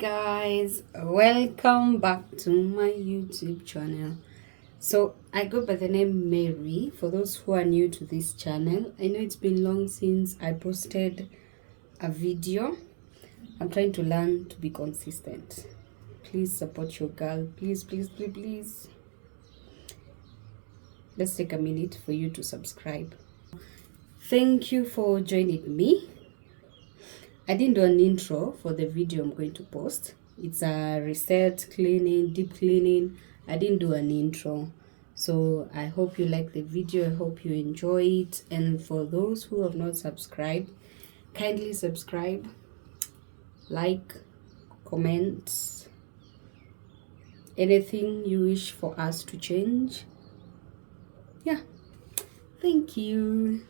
guys, welcome back to my YouTube channel. So I go by the name Mary. For those who are new to this channel, I know it's been long since I posted a video. I'm trying to learn to be consistent. Please support your girl. Please. Let's take a minute for you to subscribe. Thank you for joining me. I didn't do an intro for the video I'm going to post. It's a reset, cleaning, deep cleaning. I didn't do an intro. So I hope you like the video. I hope you enjoy it. And for those who have not subscribed, kindly subscribe, like, comment, anything you wish for us to change. Yeah. Thank you.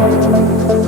Bye.